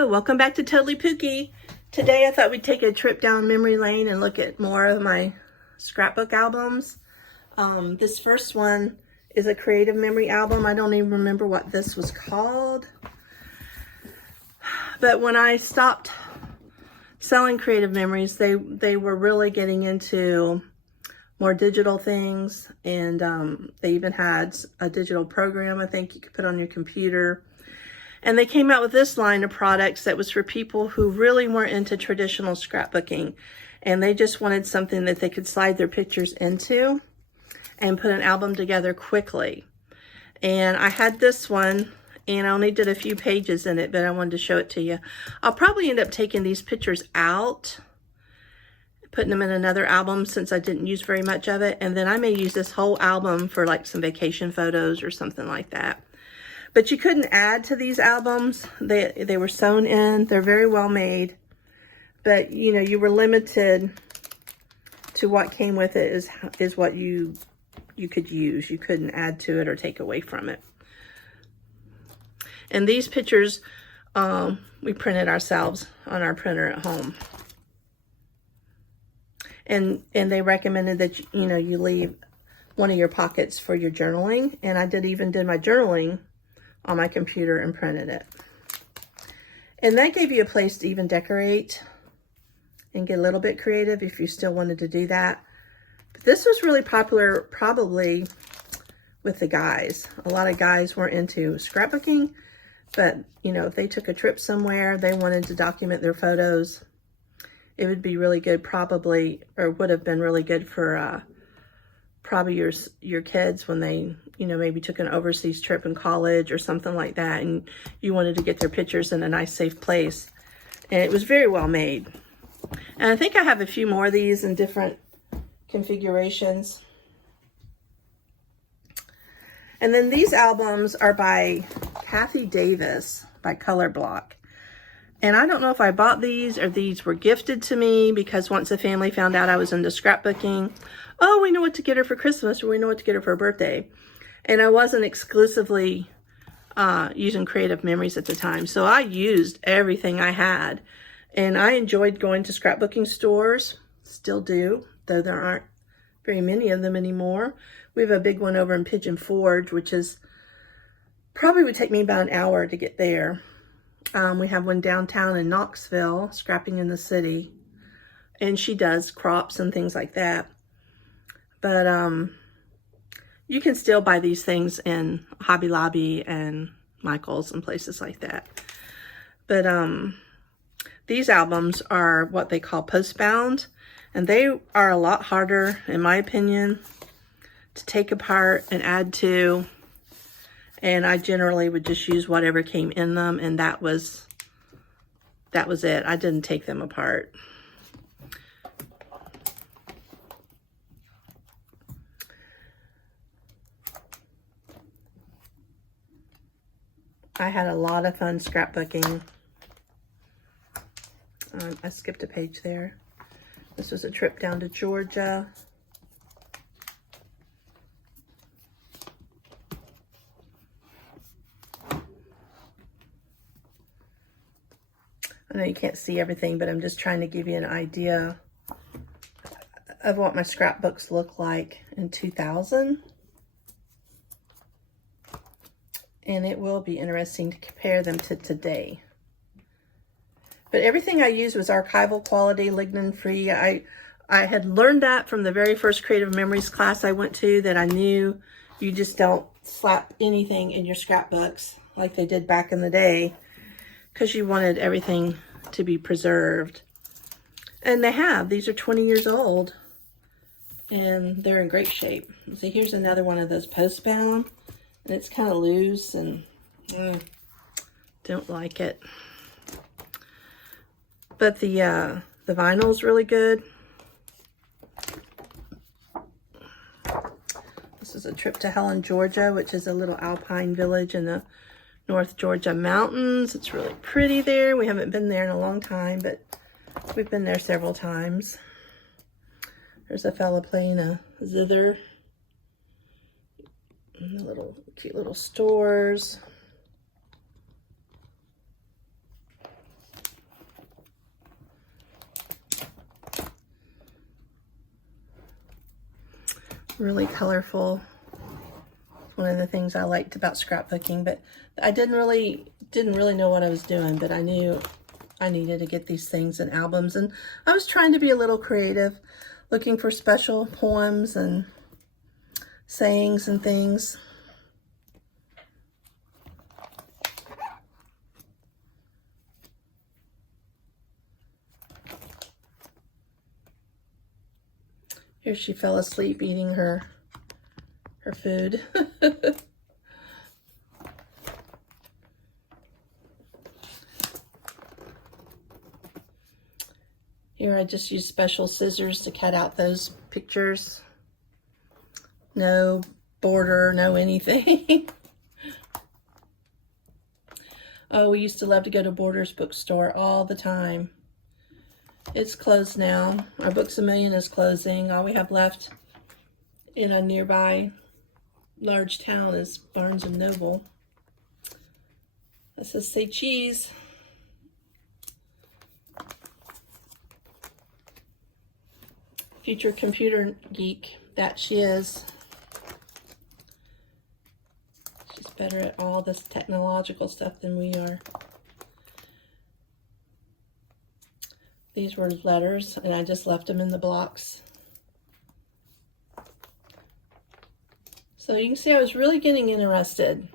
Hello, welcome back to Totally Pookie. Today I thought we'd take a trip down memory lane and look at more of my scrapbook albums. This first one is a creative memory album. I don't even remember what this was called. But when I stopped selling creative memories, they were really getting into more digital things, and they even had a digital program I think you could put on your computer. And they came out with this line of products that was for people who really weren't into traditional scrapbooking, and they just wanted something that they could slide their pictures into and put an album together quickly. And I had this one, and I only did a few pages in it, but I wanted to show it to you. I'll probably end up taking these pictures out, putting them in another album since I didn't use very much of it, and then I may use this whole album for like some vacation photos or something like that. But you couldn't add to these albums. They were sewn in. They're very well made. But, you know, you were limited to what came with it is what you could use. You couldn't add to it or take away from it. And these pictures, we printed ourselves on our printer at home. And they recommended that, you know, you leave one of your pockets for your journaling. And I even did my journaling on my computer and printed it. And that gave you a place to even decorate and get a little bit creative if you still wanted to do that. But this was really popular probably with the guys. A lot of guys weren't into scrapbooking, but you know, if they took a trip somewhere, they wanted to document their photos, it would be really good probably, or would have been really good for probably your kids when they, you know, maybe took an overseas trip in college or something like that, and you wanted to get their pictures in a nice safe place. And it was very well made. And I think I have a few more of these in different configurations. And then these albums are by Kathy Davis by Color Block. And I don't know if I bought these or these were gifted to me, because once the family found out I was into scrapbooking, oh, we know what to get her for Christmas, or we know what to get her for her birthday. And I wasn't exclusively using creative memories at the time. So I used everything I had. And I enjoyed going to scrapbooking stores, still do, though there aren't very many of them anymore. We have a big one over in Pigeon Forge, which is probably would take me about an hour to get there. We have one downtown in Knoxville, Scrapping in the City, and she does crops and things like that. But you can still buy these things in Hobby Lobby and Michael's and places like that. But these albums are what they call post-bound, and they are a lot harder, in my opinion, to take apart and add to. And I generally would just use whatever came in them, and that was it. I didn't take them apart. I had a lot of fun scrapbooking. I skipped a page there. This was a trip down to Georgia. I know you can't see everything, but I'm just trying to give you an idea of what my scrapbooks look like in 2000. And it will be interesting to compare them to today. But everything I used was archival quality, lignin-free. I had learned that from the very first Creative Memories class I went to, that I knew you just don't slap anything in your scrapbooks like they did back in the day, because you wanted everything to be preserved. And they have. These are 20 years old, and they're in great shape. So here's another one of those post-bound, and it's kind of loose, and don't like it. But the vinyl is really good. This is a trip to Helen, Georgia, which is a little alpine village in the North Georgia mountains. It's really pretty there. We haven't been there in a long time, but we've been there several times. There's a fella playing a zither. And the little cute little stores. really colorful. It's one of the things I liked about scrapbooking, but I didn't really know what I was doing, but I knew I needed to get these things in albums, and I was trying to be a little creative, looking for special poems and sayings and things. Here she fell asleep eating her food. Here I just used special scissors to cut out those pictures. No border, no anything. Oh, we used to love to go to Borders bookstore all the time. It's closed now. Our Books A Million is closing. All we have left in a nearby large town is Barnes and Noble. That says say cheese. Future computer geek that she is. She's better at all this technological stuff than we are. These were letters, and I just left them in the blocks. So you can see I was really getting interested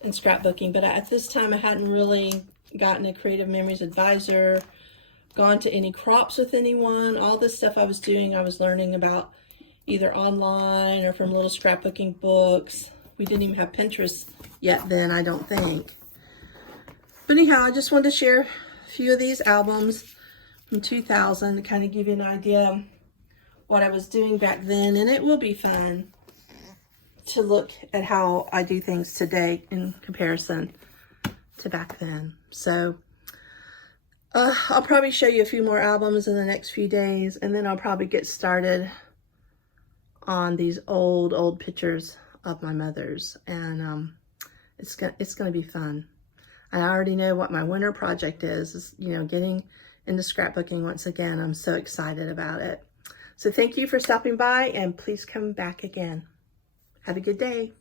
in scrapbooking, but at this time I hadn't really gotten a Creative Memories advisor, gone to any crops with anyone. All this stuff I was doing, I was learning about either online or from little scrapbooking books. We didn't even have Pinterest yet then, I don't think. But anyhow, I just wanted to share a few of these albums from 2000 to kind of give you an idea of what I was doing back then. And it will be fun to look at how I do things today in comparison to back then. So I'll probably show you a few more albums in the next few days, and then I'll probably get started on these old pictures of my mother's, and it's gonna be fun. I already know what my winter project is, you know, getting into scrapbooking once again. I'm so excited about it. So thank you for stopping by, and please come back again. Have a good day.